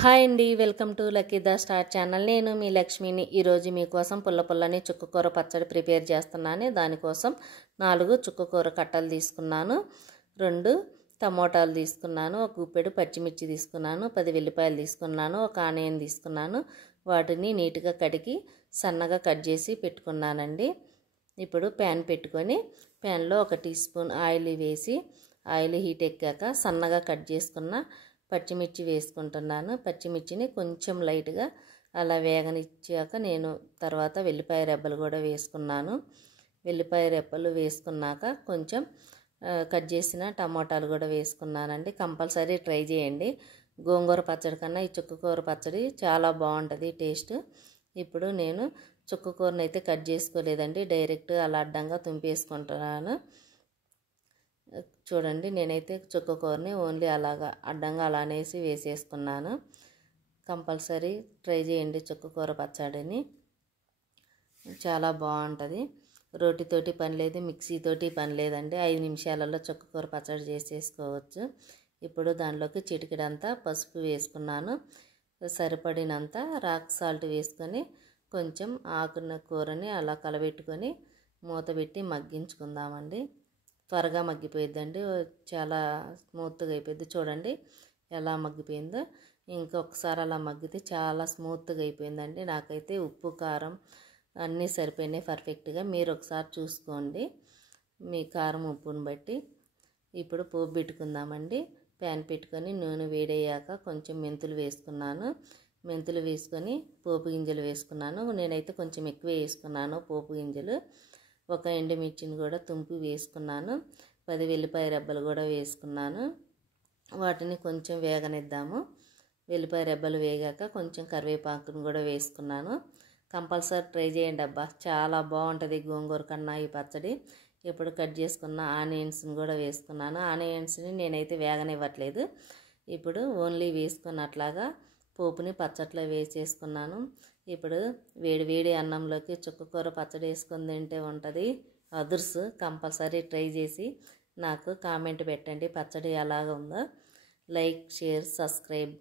Hi అండి, welcome to lucky the star channel. నేను మీ లక్ష్మిని. ఈరోజు మీకోసం పుల్లపుల్లని చుక్కకూర పచ్చడి ప్రిపేర్ చేస్తున్నాను. దానికోసం 4 చుక్కకూర కట్టలు తీసుకున్నాను, 2 టమోటాలు తీసుకున్నాను, ఒక గుప్పెడు పచ్చిమిర్చి తీసుకున్నాను, 10 వెల్లిపాయలు తీసుకున్నాను, ఒక ఆనియన్ తీసుకున్నాను. వాటిని నీట్గా కడిగి సన్నగా కట్ చేసి పెట్టుకున్నానండి. ఇప్పుడు ప్యాన్ పెట్టుకొని ప్యాన్లో 1 టీ స్పూన్ ఆయిల్ వేసి ఆయిల్ హీట్ ఎక్కాక సన్నగా కట్ చేసుకున్న పచ్చిమిర్చి వేసుకుంటున్నాను. పచ్చిమిర్చిని కొంచెం లైట్గా అలా వేగనిచ్చాక నేను తర్వాత వెల్లిపాయ రెబ్బలు కూడా వేసుకున్నాను. వెల్లిపాయ రెబ్బలు వేసుకున్నాక కొంచెం కట్ చేసిన టమోటాలు కూడా వేసుకున్నానండి. కంపల్సరీ ట్రై చేయండి. గోంగూర పచ్చడి కన్నా ఈ చుక్కకూర పచ్చడి చాలా బాగుంటుంది టేస్ట్. ఇప్పుడు నేను చుక్కకూరను అయితే కట్ చేసుకోలేదండి, డైరెక్ట్ అలా అడ్డంగా తుంపేసుకుంటున్నాను. చూడండి, నేనైతే చుక్కకూరని ఓన్లీ అలాగా అడ్డంగా అలానేసి వేసేసుకున్నాను. కంపల్సరీ ట్రై చేయండి చుక్కకూర పచ్చడిని, చాలా బాగుంటుంది. రోటితోటి పని లేదు, మిక్సీతోటి పని లేదండి. 5 నిమిషాలలో చుక్కకూర పచ్చడి చేసేసుకోవచ్చు. ఇప్పుడు దానిలోకి చిటికెడంతా పసుపు వేసుకున్నాను, సరిపడినంత రాక్ సాల్ట్ వేసుకొని కొంచెం ఆకున్న కూరని అలా కలబెట్టుకొని మూత పెట్టి మగ్గించుకుందామండి. త్వరగా మగ్గిపోయిద్దండి, చాలా స్మూత్గా అయిపోయింది. చూడండి ఎలా మగ్గిపోయిందో. ఇంకొకసారి అలా మగ్గితే చాలా స్మూత్గా అయిపోయిందండి. నాకైతే ఉప్పు కారం అన్నీ సరిపోయినాయి పర్ఫెక్ట్గా. మీరు ఒకసారి చూసుకోండి మీ కారం ఉప్పుని బట్టి. ఇప్పుడు పోపు పెట్టుకుందామండి. ప్యాన్ పెట్టుకొని నూనె వేడయ్యాక కొంచెం మెంతులు వేసుకున్నాను. మెంతులు వేసుకొని పోపు గింజలు వేసుకున్నాను. నేనైతే కొంచెం ఎక్కువ వేసుకున్నాను పోపు గింజలు. ఒక ఎండుమిర్చిని కూడా తుంపి వేసుకున్నాను. 10 వెల్లిపాయ రెబ్బలు కూడా వేసుకున్నాను. వాటిని కొంచెం వేగనిద్దాము. వెల్లిపాయ రెబ్బలు వేగాక కొంచెం కరివేపాకును కూడా వేసుకున్నాను. కంపల్సరీ ట్రై చేయండి అబ్బా, చాలా బాగుంటుంది గోంగూర కన్నా ఈ పచ్చడి. ఇప్పుడు కట్ చేసుకున్న ఆనియన్స్ని కూడా వేసుకున్నాను. ఆనియన్స్ని నేనైతే వేగనివ్వట్లేదు, ఇప్పుడు ఓన్లీ వేసుకున్నట్లాగా పోపుని పచ్చట్లో వేసేసుకున్నాను. ఇప్పుడు వేడి వేడి అన్నంలోకి చుక్కకూర పచ్చడి వేసుకొని తింటే ఉంటుంది అదుర్స్. కంపల్సరీ ట్రై చేసి నాకు కామెంట్ పెట్టండి పచ్చడి ఎలాగ ఉందో. Like, share, subscribe.